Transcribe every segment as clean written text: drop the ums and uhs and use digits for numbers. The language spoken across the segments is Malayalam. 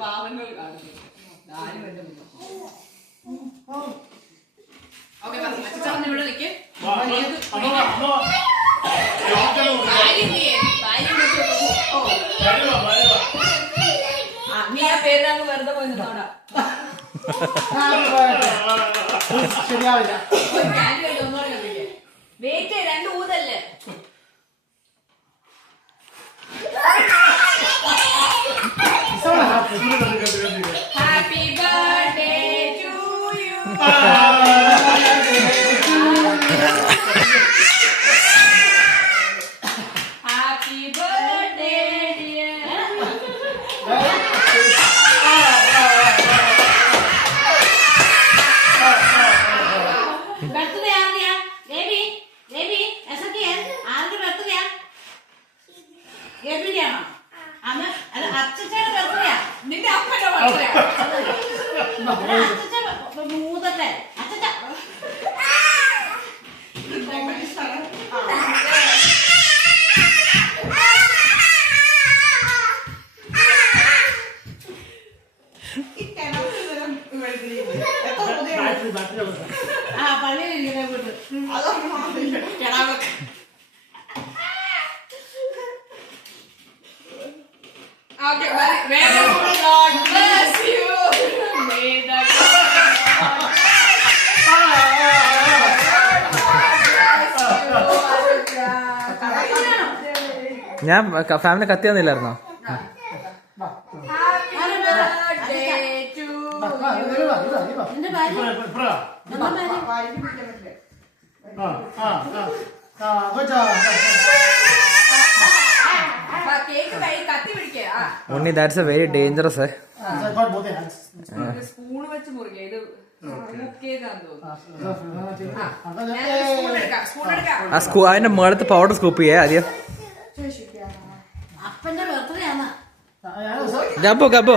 പാവങ്ങൾ കാണുന്നു. ഓക്കെ ഇവിടെ നിൽക്കേ. നീ ആ പേരിനങ്ങ് വെറുതെ പോയി നിന്നോടാ. ശരിയാവില്ല. വെയിറ്റ് 2 ഊതല്ലേ. Happy birthday to you. Happy birthday dear. Birthday ആരുടെയാ? ബേബി ബേബി എസക്കിയ ആരുടെ ബർത്ത്ഡേയാ? ഗേബിയുടെയാണോ? അമ്മ അല്ല അച്ഛച്ചയുടെ ബർത്ത്ഡേയാ. നിന്റെ അമ്മയുടെ ബർത്ത്ഡേ. അച്ഛച്ച മൂതട്ടെ. അച്ഛച്ച ആ പള്ളിയിലിരിക്കുന്ന വീട്ട് Okay, may the Lord bless you. May the Lord ഞാൻ ഫാമിലി കത്തിയൊന്നുമില്ലായിരുന്നോ? എന്റെ ഭാര്യ ഉണ്ണി that's a very dangerous. Spoon വെച്ച് മുറിക്കുക. ഇത് അതിന്റെ മുകളത്ത് പൗഡർ സ്കൂപ്പ് ചെയ്യേ ആദ്യം. അപ്പന്റെ ബർത്ത്ഡേ ആണ്. ഗബോ ഗബോ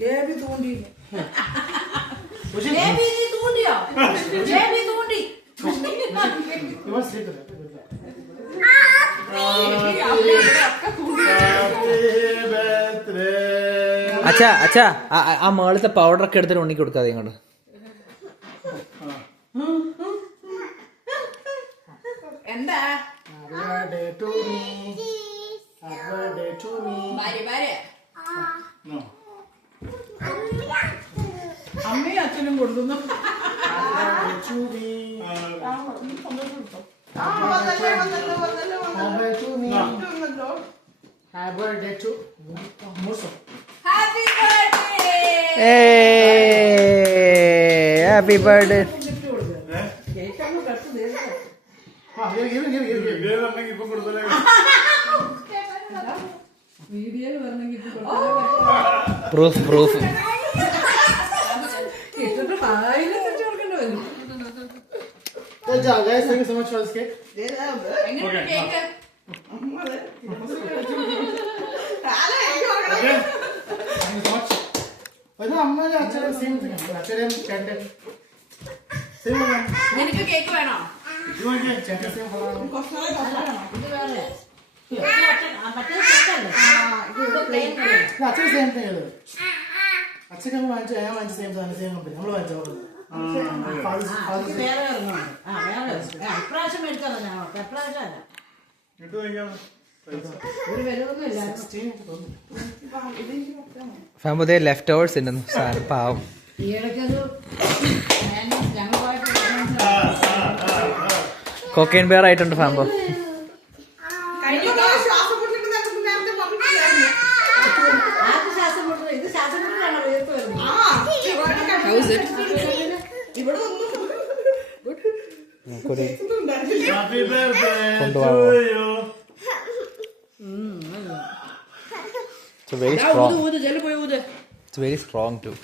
ബേബി തൂണ്ടി. ബേബി നീ തൂണ്ടിയോ? ബേബി തൂണ്ടി. അച്ഛാ അച്ഛാ ആ മുകളത്തെ പൗഡർ ഒക്കെ എടുത്തിട്ട് ഉണ്ണിക്ക് കൊടുക്കാതെ ഇങ്ങോട്ട്. എന്താ അമ്മയും അച്ഛനും കൊടുക്കുന്നു. Happy birthday. Proof proof. Guys, thank you so much for this cake. നിനക്ക് കേക്ക് വേണോ? അച്ഛൻ വാങ്ങിച്ചു, ഞാൻ വാങ്ങിച്ച സെയിം സാധനം, സെയിം കമ്പനി നമ്മൾ വാങ്ങിച്ചോ. ഇപ്രാവശ്യം മേടിക്കാതെ എപ്രാവശ്യം അല്ല ഒരു വരവൊന്നുമില്ല. ഫാമുദേ ലെഫ്റ്റ് ഓവേഴ്സ് ഉണ്ടെന്ന് സാധനം പാവം. ഈയിടയ്ക്കത് ഞങ്ങളുമായിട്ട് കൊക്കൈൻ ബെയർ ആയിട്ടുണ്ട് ഫാമ്പോ. ശ്വാസം മുട്ടുന്നത് ഇത് ശ്വാസം മുട്ടാണോ വീർത്ത് വരുന്നത്? It's very strong too.